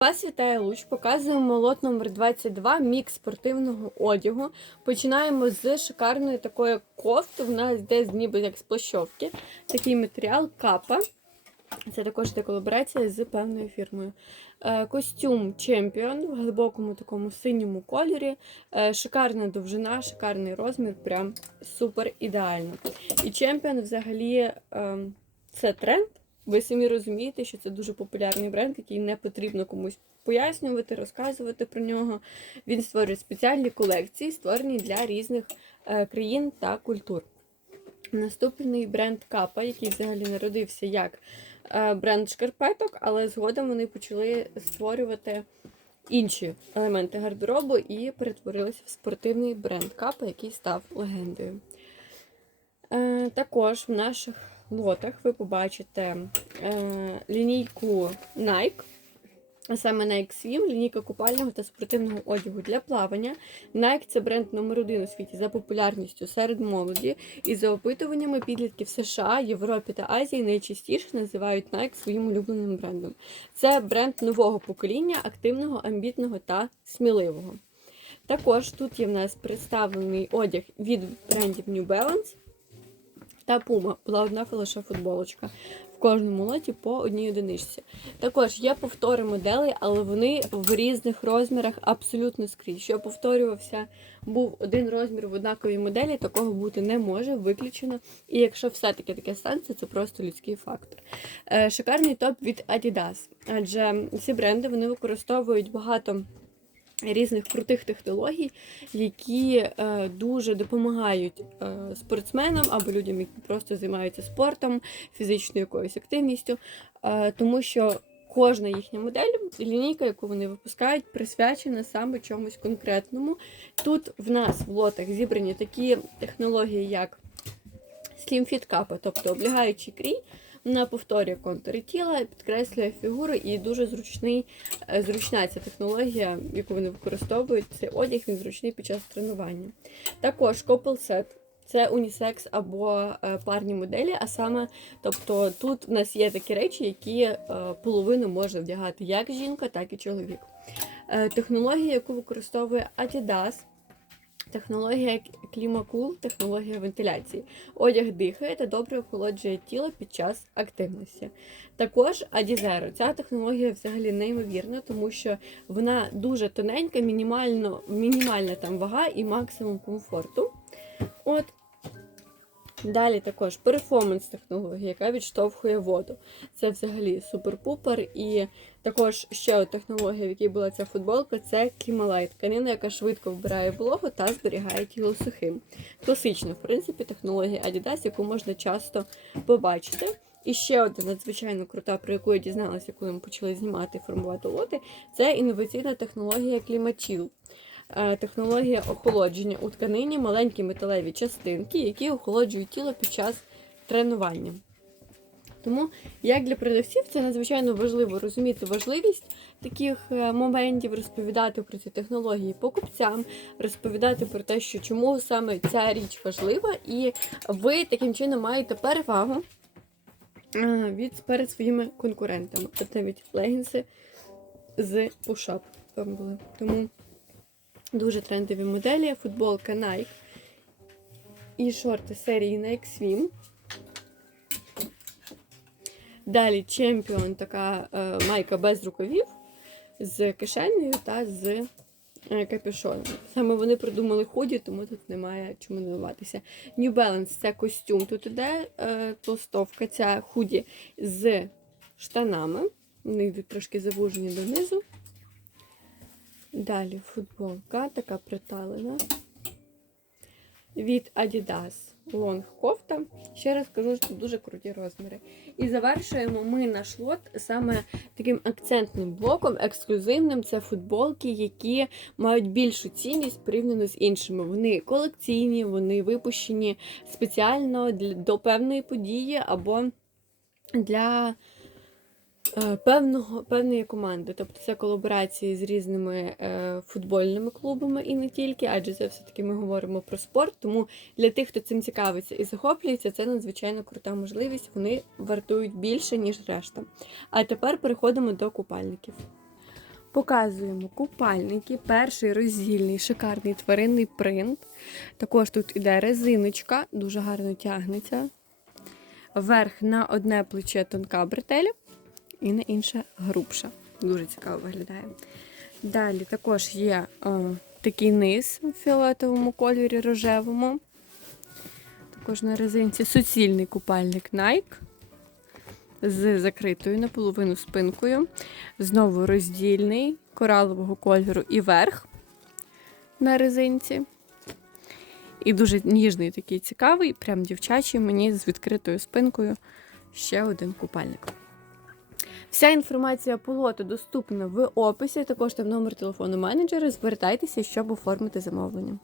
Вас вітає Луч. Показуємо лот номер 22 мікс спортивного одягу. Починаємо з шикарної такої кофти. Вона йде ніби як з плащовки. Такий матеріал капа. Це також йде колаборація з певною фірмою. Е, Костюм Чемпіон в глибокому такому синьому кольорі. Е, Шикарна довжина, шикарний розмір, прям супер ідеально. І Чемпіон взагалі ем, це тренд. Ви самі розумієте, що це дуже популярний бренд, який не потрібно комусь пояснювати, розказувати про нього. Він створює спеціальні колекції, створені для різних е, країн та культур. Наступний бренд Капа, який взагалі народився як е, бренд шкарпеток, але згодом вони почали створювати інші елементи гардеробу і перетворилися в спортивний бренд Капа, який став легендою. Е, також в наших лотах ви побачите е, лінійку Nike, а саме Nike Swim, лінійка купального та спортивного одягу для плавання. Nike це бренд номер один у світі за популярністю серед молоді. І за опитуваннями підлітків США, Європі та Азії найчастіше називають Nike своїм улюбленим брендом. Це бренд нового покоління, активного, амбітного та сміливого. Також тут є в нас представлений одяг від брендів New Balance та Puma. Була однакова лише футболочка. В кожному лоті по одній одиничці. Також є повтори моделей, але вони в різних розмірах абсолютно скрізь. Що повторювався, був один розмір в однаковій моделі, такого бути не може, виключено. І якщо все-таки таке станеться, це просто людський фактор. Е, Шикарний топ від Adidas, адже ці бренди вони використовують багато різних крутих технологій, які е, дуже допомагають е, спортсменам або людям, які просто займаються спортом, фізичною якоюсь активністю, е, тому що кожна їхня модель, лінійка, яку вони випускають, присвячена саме чомусь конкретному. Тут в нас в лотах зібрані такі технології, як Slim Fit Kappa, тобто облягаючий крій. Вона повторює контури тіла, підкреслює фігуру і дуже зручний, е, зручна ця технологія, яку вони використовують. Цей одяг він зручний під час тренування. Також set. Це унісекс або е, парні моделі, а саме, тобто тут в нас є такі речі, які е, половину може вдягати як жінка, так і чоловік. Технологія, яку використовує Adidas, Технологія клімакул, технологія вентиляції. Одяг дихає та добре охолоджує тіло під час активності. Також Адізеро. Ця технологія взагалі неймовірна, тому що вона дуже тоненька, мінімально, мінімальна там вага і максимум комфорту. От. Далі також перформанс технологія, яка відштовхує воду. Це взагалі супер-пупер. І також ще одна технологія, в якій була ця футболка, це Клімалайт. Тканина, яка швидко вбирає вологу та зберігає тіло сухим. Класична, в принципі, технологія Adidas, яку можна часто побачити. І ще одна надзвичайно крута, про яку я дізналася, коли ми почали знімати і формувати лоти, це інноваційна технологія Клімачіл. Е, технологія охолодження у тканині маленькі металеві частинки, які охолоджують тіло під час тренування. Тому, як для продавців, це надзвичайно важливо розуміти важливість таких е, моментів, розповідати про ці технології покупцям, розповідати про те, що чому саме ця річ важлива, і ви таким чином маєте перевагу е, від перед своїми конкурентами. От навіть легінси з пушап там були. Тому Дуже трендові моделі, футболка Nike і шорти серії Nike Swim. Далі Champion, така е, майка без рукавів, з кишенею та з е, капюшоном. Саме вони придумали худі, тому тут немає чому дивуватися. New Balance це костюм. Тут іде е, толстовка, ця худі з штанами. Вони йдуть трошки завужені донизу. Далі футболка, така приталена. Від Adidas Long кофта. Ще раз кажу, що дуже круті розміри. І завершуємо ми наш лот саме таким акцентним блоком, ексклюзивним. Це футболки, які мають більшу цінність порівняно з іншими. Вони колекційні, вони випущені спеціально для, до певної події або для. Е, певного, певної команди. Тобто це колаборації з різними е, футбольними клубами і не тільки, адже це все-таки ми говоримо про спорт. Тому для тих, хто цим цікавиться і захоплюється, це надзвичайно крута можливість. Вони вартують більше, ніж решта. А тепер переходимо до купальників. Показуємо купальники. Перший роздільний шикарний тваринний принт. Також тут іде резиночка, дуже гарно тягнеться. Верх на одне плече тонка бретель і на інше грубша. Дуже цікаво виглядає. Далі також є е, такий низ у фіолетовому кольорі рожевому. Також на резинці суцільний купальник Nike з закритою наполовину спинкою. Знову роздільний коралового кольору і верх на резинці. І дуже ніжний такий цікавий, прям дівчачий мені з відкритою спинкою. Ще один купальник. Вся інформація по лоту доступна в описі. Також там номер телефону менеджера. Звертайтеся, щоб оформити замовлення.